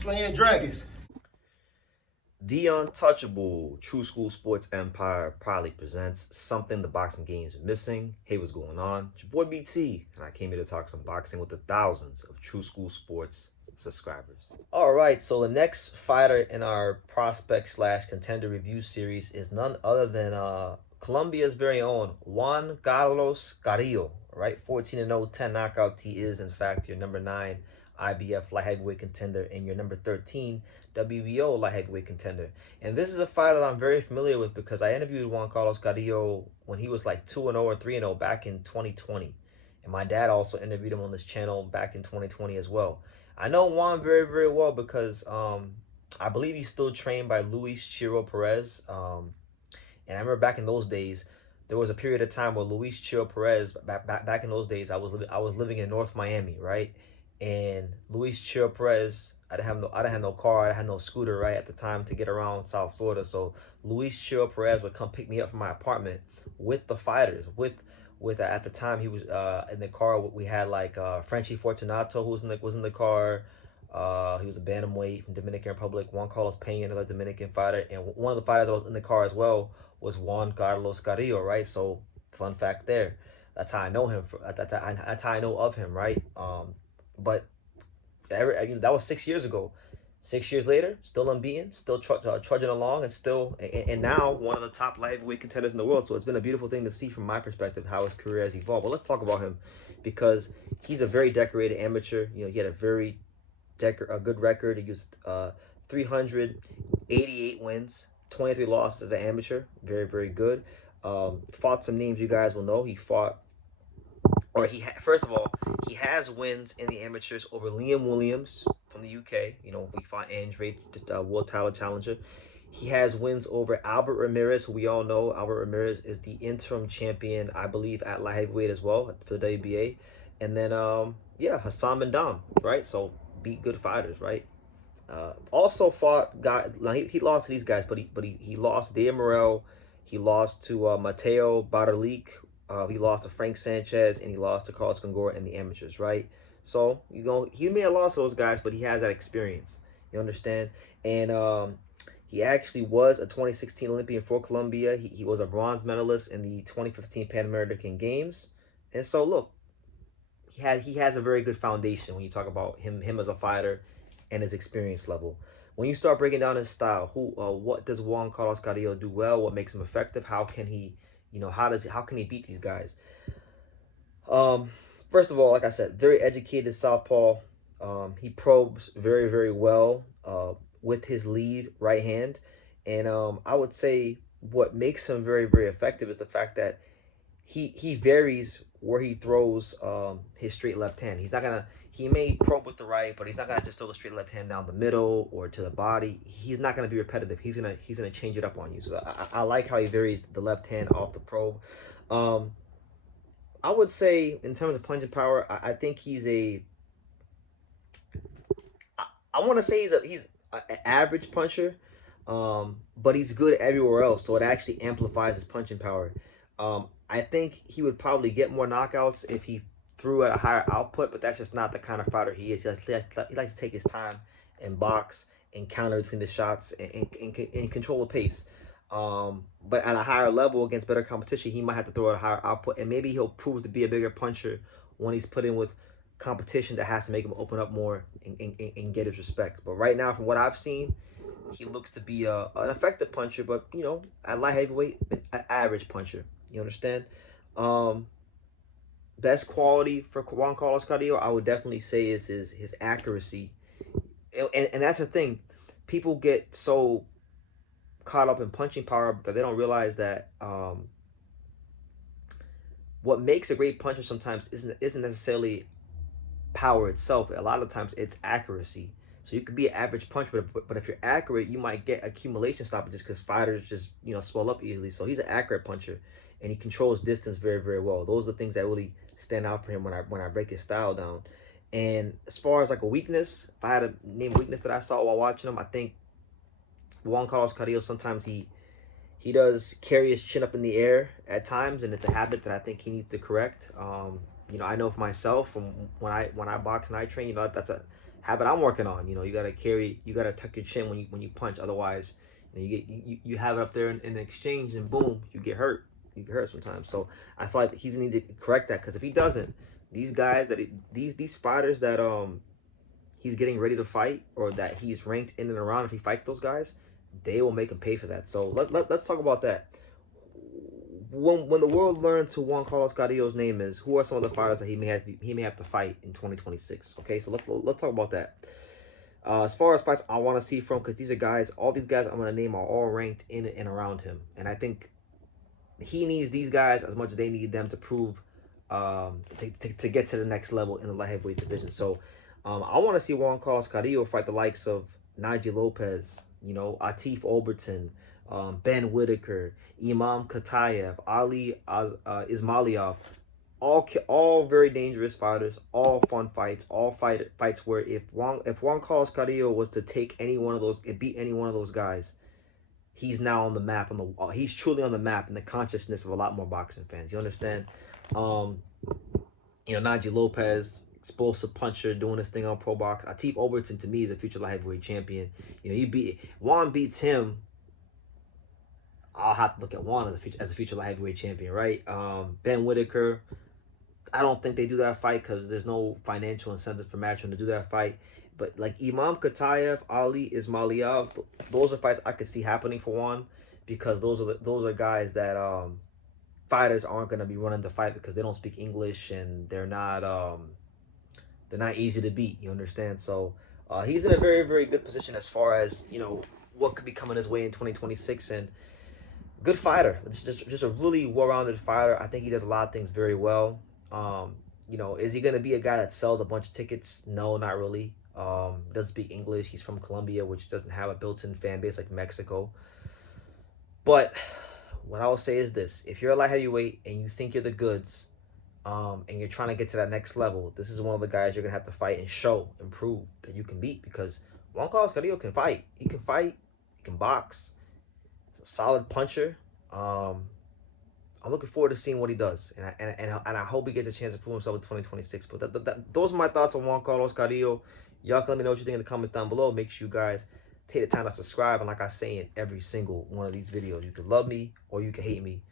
slaying dragons. The Untouchable True School Sports Empire proudly presents something the boxing games are missing. Hey, what's going on? It's your boy BT, and I came here to talk some boxing with the thousands of True School Sports subscribers. All right, so the next fighter in our prospect slash contender review series is none other than Colombia's very own Juan Carrillo. Right, 14-0, 10 knockouts. He is, in fact, your number 9 IBF light heavyweight contender and your number 13 WBO light heavyweight contender. And this is a fighter that I'm very familiar with because I interviewed Juan Carrillo when he was like 2-0 or 3-0 back in 2020. And my dad also interviewed him on this channel back in 2020 as well. I know Juan very, very well because I believe he's still trained by Luis Chiro Perez. And I remember back in those days, there was a period of time where Luis Chiro Perez, back in those days, I was living in North Miami, right? And Luis Chiro Perez, I didn't have no car, I had no scooter, right, at the time to get around South Florida. So Luis Chiro Perez would come pick me up from my apartment with the fighters, with at the time he was in the car. We had like Frenchie Fortunato, who was in the car. He was a bantamweight from Dominican Republic. Juan Carlos Peña, another Dominican fighter, and one of the fighters that was in the car as well was Juan Carrillo, right? So fun fact there. That's how I know him. That's how I know of him, right? But that was 6 years ago. 6 years later, still unbeaten, still trudging along, and now one of the top light heavyweight contenders in the world. So it's been a beautiful thing to see from my perspective how his career has evolved. But let's talk about him because he's a very decorated amateur. You know, he had a good record. He used 388 wins, 23 losses as an amateur. Very, very good. Fought some names you guys will know. First of all, he has wins in the amateurs over Liam Williams from the UK. You know, we fought Andre, world title challenger. He has wins over Albert Ramirez, who we all know. Albert Ramirez is the interim champion, I believe, at light heavyweight as well for the WBA. And then, Hassan Mandam, right? So beat good fighters, right? Also fought guys. He lost to these guys, but he lost Dave Morrell. He lost to Mateo Baralik. He lost to Frank Sanchez, and he lost to Carlos Gongora in the amateurs, right? So, you know, he may have lost those guys, but he has that experience. You understand? And he actually was a 2016 Olympian for Colombia. He was a bronze medalist in the 2015 Pan American Games. And so, look, he has a very good foundation when you talk about him as a fighter and his experience level. When you start breaking down his style, what does Juan Carrillo do well? What makes him effective? How can he, how can he beat these guys? First of all, like I said, very educated southpaw. He probes very, very well with his lead right hand. And I would say what makes him very, very effective is the fact that he varies where he throws his straight left hand. He may probe with the right, but he's not gonna just throw the straight left hand down the middle or to the body. He's not gonna be repetitive. He's gonna change it up on you. So I like how he varies the left hand off the probe. I would say in terms of punching power, I think he's I want to say he's an average puncher, but he's good everywhere else. So it actually amplifies his punching power. I think he would probably get more knockouts if he threw at a higher output, but that's just not the kind of fighter he is. He likes to take his time and box and counter between the shots and control the pace. But at a higher level against better competition, he might have to throw at a higher output, and maybe he'll prove to be a bigger puncher when he's put in with competition that has to make him open up more and get his respect. But right now, from what I've seen, he looks to be an effective puncher, but, you know, at light heavyweight, an average puncher. You understand? Best quality for Juan Carrillo, I would definitely say, is his accuracy. And that's the thing. People get so caught up in punching power that they don't realize that what makes a great puncher sometimes isn't necessarily power itself. A lot of times it's accuracy. So you could be an average puncher, but if you're accurate, you might get accumulation stoppages because fighters just, you know, swell up easily. So he's an accurate puncher, and he controls distance very, very well. Those are the things that really stand out for him when I break his style down. And as far as like a weakness, if I had to name a weakness that I saw while watching him, I think Juan Carrillo, sometimes he does carry his chin up in the air at times, and it's a habit that I think he needs to correct. You know, I know for myself, from when I box and I train, you know, habit I'm working on. You know, you gotta tuck your chin when you punch. Otherwise, you know, you have it up there in exchange, and boom, you get hurt. You get hurt sometimes. So I feel like he's need to correct that, because if he doesn't, these guys these fighters that he's getting ready to fight, or that he's ranked in and around, if he fights those guys, they will make him pay for that. So let's talk about that. When the world learns who Juan Carlos Carrillo's name is, who are some of the fighters that he may have to fight in 2026? Okay, so let's talk about that. As far as fights I want to see from, because these are guys, all these guys I'm going to name are all ranked in and around him, and I think he needs these guys as much as they need them to prove to get to the next level in the light heavyweight division. So I want to see Juan Carlos Carrillo fight the likes of Nigel Lopez, you know, Atif Overton, Ben Whitaker, Imam Katayev, Ali Ismailov, all very dangerous fighters, all fun fights, all fights where if Juan Carlos Carrillo was to take any one of those, beat any one of those guys, he's now on the map, he's truly on the map in the consciousness of a lot more boxing fans. You understand? You know, Nigel Lopez, explosive puncher, doing this thing on Pro Box. Atif Overton to me is a future light heavyweight champion. You know, Juan beats him, I'll have to look at Juan as a future light heavyweight champion, right? Ben Whitaker, I don't think they do that fight because there's no financial incentive for Matchroom to do that fight. But like Imam Katayev, Ali Ismailov, those are fights I could see happening for Juan, because those are guys that fighters aren't going to be running the fight because they don't speak English, and they're not easy to beat. You understand? So he's in a very, very good position as far as, you know, what could be coming his way in 2026, and good fighter. It's just a really well-rounded fighter. I think he does a lot of things very well. You know, is he going to be a guy that sells a bunch of tickets? No, not really. Doesn't speak English. He's from Colombia, which doesn't have a built-in fan base like Mexico. But what I will say is this: if you're a light heavyweight and you think you're the goods, and you're trying to get to that next level, this is one of the guys you're gonna have to fight and show and prove that you can beat, because Juan Carlos Carrillo can fight. He can fight. He can box. He's a solid puncher. I'm looking forward to seeing what he does, and I hope he gets a chance to prove himself in 2026. But those are my thoughts on Juan Carlos Carrillo. Y'all can let me know what you think in the comments down below. Make sure you guys take the time to subscribe. And like I say in every single one of these videos, you can love me or you can hate me,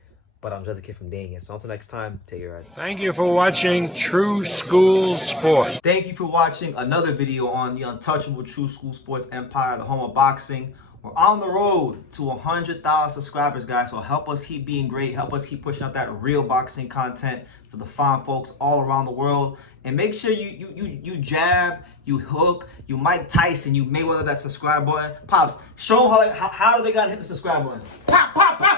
but I'm just a kid from Dang. So until next time, take care, guys. Thank you for watching True School Sports. Thank you for watching another video on the untouchable True School Sports empire, the home of boxing. We're on the road to 100,000 subscribers, guys. So help us keep being great. Help us keep pushing out that real boxing content for the fine folks all around the world. And make sure you jab, you hook, you Mike Tyson, you Mayweather that subscribe button. Pops, show them how do they gotta hit the subscribe button. Pop, pop, pop.